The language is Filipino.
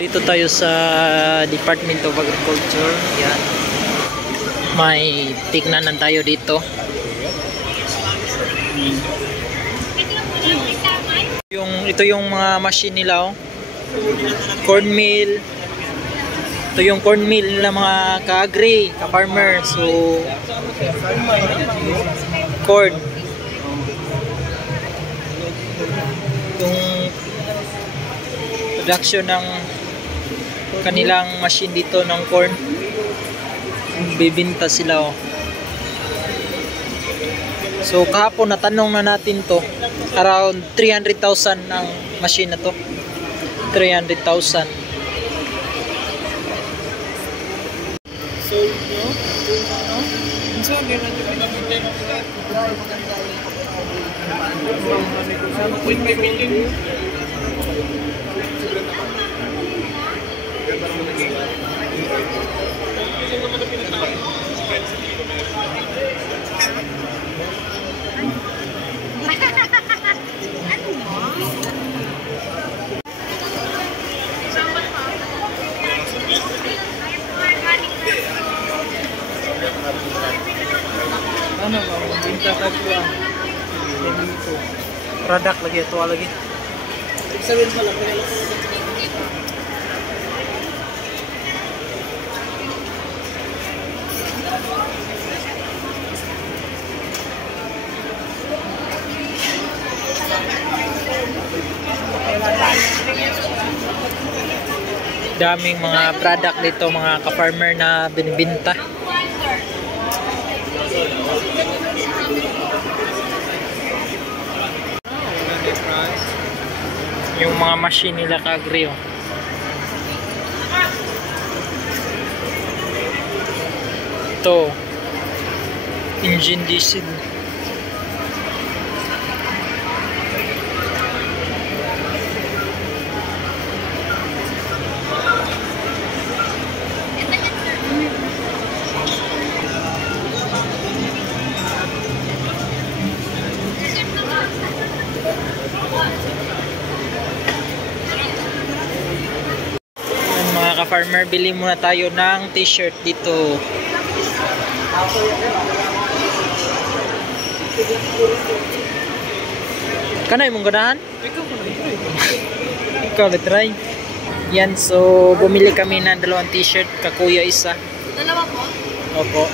Dito tayo sa Department of Agriculture. Yan. May tignanan tayo dito. Ito yung mga machine nila, oh. Corn mill. Ito yung corn mill nila, mga ka-agri, ka-farmer. So corn. Yung production ng kanilang machine dito ng corn, bibinta sila, oh. So kahapon natanong na natin to, around 300,000 ang machine na to. 300,000. Ano ba? Binta ka po ang product lagi, ito lagi. Sabihin mo lang. Daming mga product dito, mga ka-farmer na binibinta. Yung mga machine nila ka-agri, oh. Ito, engine diesel. Farmer, bili muna tayo ng t-shirt dito. Kanay mong ganahan? Ikaw try. Yan, so bumili kami ng 2 t-shirt, kakuya isa. Dalawa po? Opo.